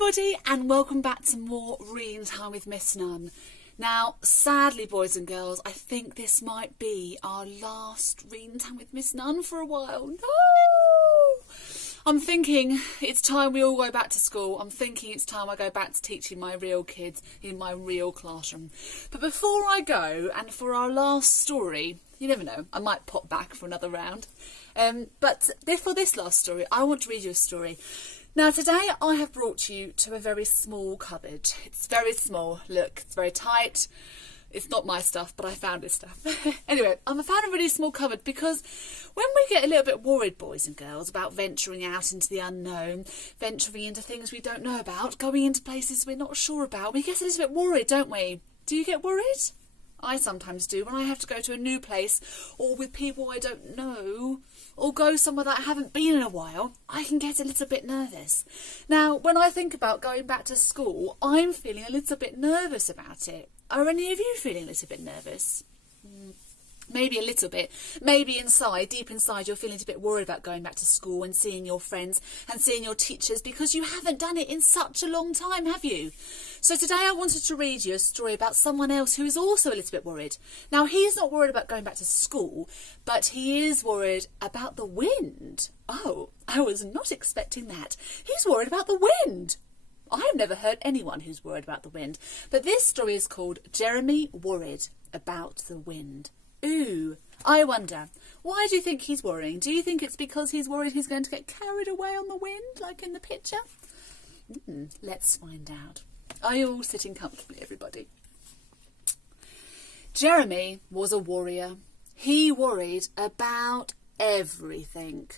everybody, and welcome back to more reading time with Miss Nunn. Now, sadly, boys and girls, I think this might be our last reading time with Miss Nunn for a while. No! I'm thinking it's time we all go back to school. I'm thinking it's time I go back to teaching my real kids in my real classroom. But before I go, and for our last story, you never know, I might pop back for another round. But for this last story, I want to read you a story. Now today I have brought you to a very small cupboard. It's very small. Look, it's very tight. It's not my stuff, but I found this stuff. Anyway, I found a really small cupboard because when we get a little bit worried, boys and girls, about venturing out into the unknown, venturing into things we don't know about, going into places we're not sure about, we get a little bit worried, don't we? Do you get worried? I sometimes do when I have to go to a new place or with people I don't know or go somewhere that I haven't been in a while. I can get a little bit nervous. Now, when I think about going back to school, I'm feeling a little bit nervous about it. Are any of you feeling a little bit nervous? Maybe a little bit. Maybe inside, deep inside, you're feeling a bit worried about going back to school and seeing your friends and seeing your teachers because you haven't done it in such a long time, have you? So today I wanted to read you a story about someone else who is also a little bit worried. Now, he's not worried about going back to school, but he is worried about the wind. Oh, I was not expecting that. He's worried about the wind. I've never heard anyone who's worried about the wind. But this story is called Jeremy Worried About the Wind. Ooh, I wonder, why do you think he's worrying? Do you think it's because he's worried he's going to get carried away on the wind, like in the picture? Let's find out. Are you all sitting comfortably, everybody? Jeremy was a worrier. He worried about everything.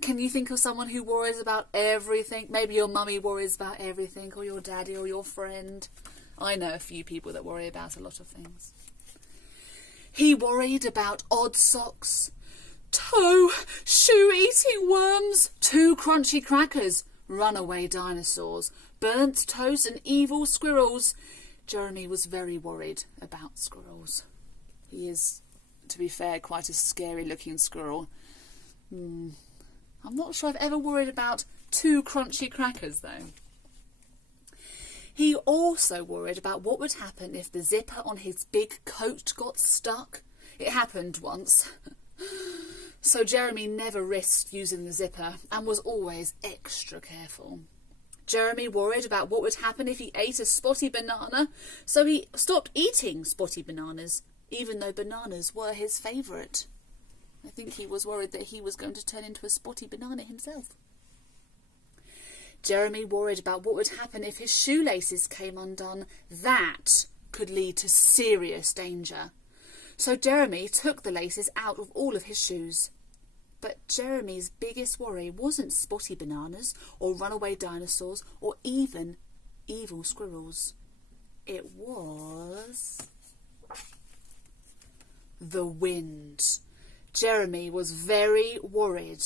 Can you think of someone who worries about everything? Maybe your mummy worries about everything, or your daddy, or your friend. I know a few people that worry about a lot of things. He worried about odd socks, shoe-eating worms, 2 crunchy crackers, runaway dinosaurs, burnt toast and evil squirrels. Jeremy was very worried about squirrels. He is, to be fair, quite a scary-looking squirrel. I'm not sure I've ever worried about 2 crunchy crackers, though. He also worried about what would happen if the zipper on his big coat got stuck. It happened once. So Jeremy never risked using the zipper and was always extra careful. Jeremy worried about what would happen if he ate a spotty banana, so he stopped eating spotty bananas, even though bananas were his favourite. I think he was worried that he was going to turn into a spotty banana himself. Jeremy worried about what would happen if his shoelaces came undone. That could lead to serious danger. So Jeremy took the laces out of all of his shoes. But Jeremy's biggest worry wasn't spotty bananas or runaway dinosaurs or even evil squirrels. It was the wind. Jeremy was very worried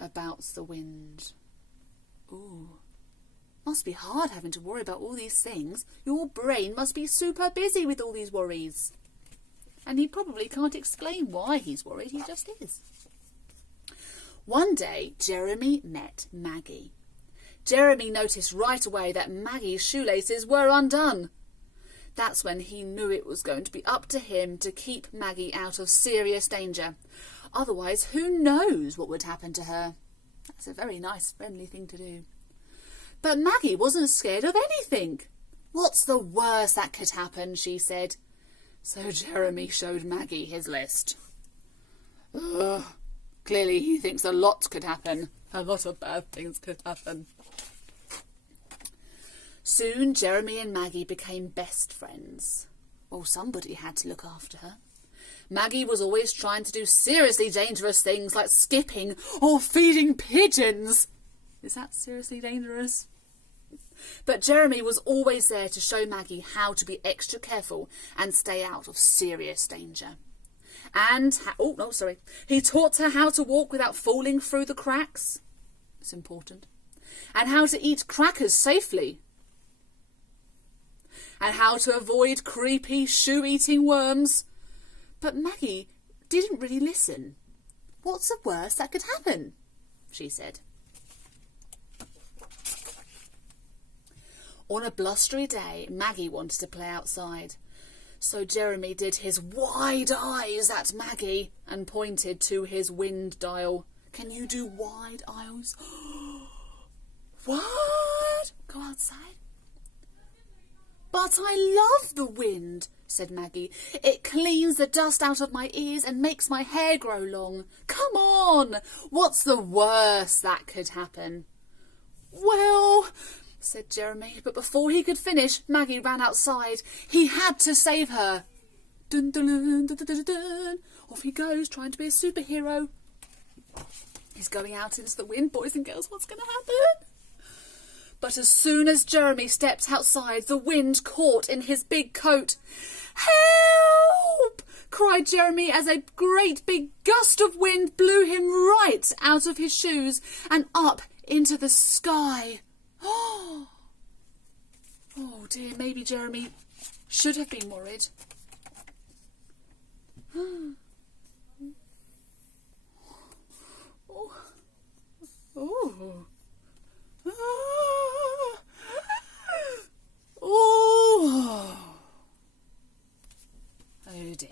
about the wind. Ooh, must be hard having to worry about all these things. Your brain must be super busy with all these worries. And he probably can't explain why he's worried, he just is. One day, Jeremy met Maggie. Jeremy noticed right away that Maggie's shoelaces were undone. That's when he knew it was going to be up to him to keep Maggie out of serious danger. Otherwise, who knows what would happen to her? That's a very nice, friendly thing to do. But Maggie wasn't scared of anything. What's the worst that could happen, she said. So Jeremy showed Maggie his list. Ugh. Clearly he thinks a lot could happen. A lot of bad things could happen. Soon Jeremy and Maggie became best friends. Well, somebody had to look after her. Maggie was always trying to do seriously dangerous things like skipping or feeding pigeons. Is that seriously dangerous? But Jeremy was always there to show Maggie how to be extra careful and stay out of serious danger. And, he taught her how to walk without falling through the cracks. It's important. And how to eat crackers safely. And how to avoid creepy shoe-eating worms. But Maggie didn't really listen. What's the worst that could happen? She said. On a blustery day, Maggie wanted to play outside. So Jeremy did his wide eyes at Maggie and pointed to his wind dial. Can you do wide eyes? What? Go outside? But I love the wind, said Maggie. It cleans the dust out of my ears and makes my hair grow long. Come on, what's the worst that could happen? Well, said Jeremy, but before he could finish, Maggie ran outside. He had to save her. Dun, dun, dun, dun, dun, dun, dun. Off he goes, trying to be a superhero. He's going out into the wind, boys and girls. What's going to happen? But as soon as Jeremy stepped outside, the wind caught in his big coat. Help! Cried Jeremy as a great big gust of wind blew him right out of his shoes and up into the sky. Oh dear, maybe Jeremy should have been worried. Oh. Oh dear.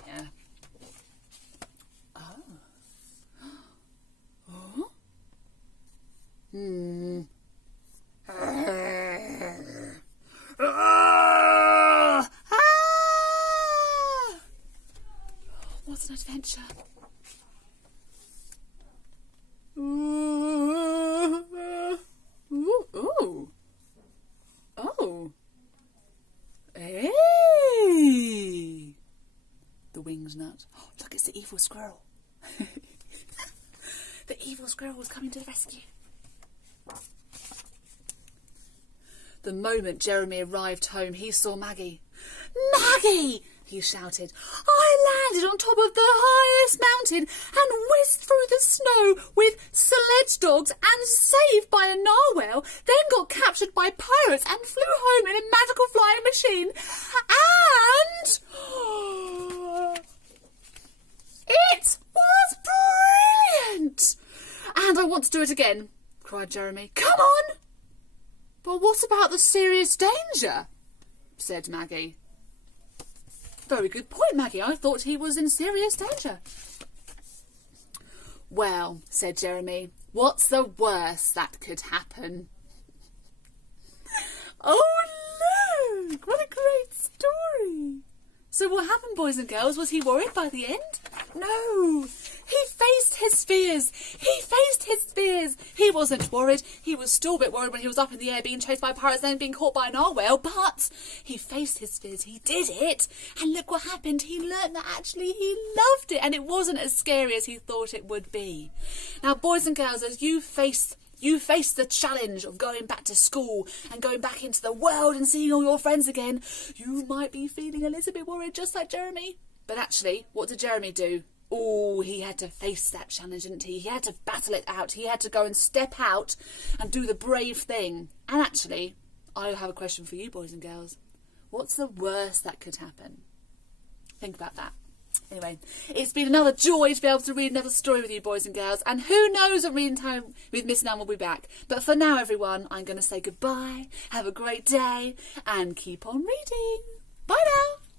What an adventure. Oh. Hey. The wing's nut. Oh, look, it's the evil squirrel. The evil squirrel was coming to the rescue. The moment Jeremy arrived home, he saw Maggie. Maggie! He shouted. I landed on top of the highest mountain and whizzed through the snow with sledge dogs and saved by a narwhal, then got captured by pirates and flew home in a magical flying machine. And it was brilliant! And I want to do it again, cried Jeremy. Come on! But what about the serious danger? Said Maggie. Very good point, Maggie. I thought he was in serious danger. Well, said Jeremy, what's the worst that could happen? Oh, look! What a great story! So what happened, boys and girls? Was he worried by the end? No! He faced his fears! He faced his fears! He wasn't worried. He was still a bit worried when he was up in the air being chased by pirates and then being caught by a narwhal, but he faced his fears. He did it! And look what happened. He learnt that actually he loved it and it wasn't as scary as he thought it would be. Now, boys and girls, as you face the challenge of going back to school and going back into the world and seeing all your friends again, you might be feeling a little bit worried just like Jeremy. But actually, what did Jeremy do? Oh, he had to face that challenge, didn't he? He had to battle it out. He had to go and step out and do the brave thing. And actually, I have a question for you, boys and girls. What's the worst that could happen? Think about that. Anyway, it's been another joy to be able to read another story with you, boys and girls. And who knows what Reading Time with Miss Nunn will be back. But for now, everyone, I'm going to say goodbye. Have a great day and keep on reading. Bye now.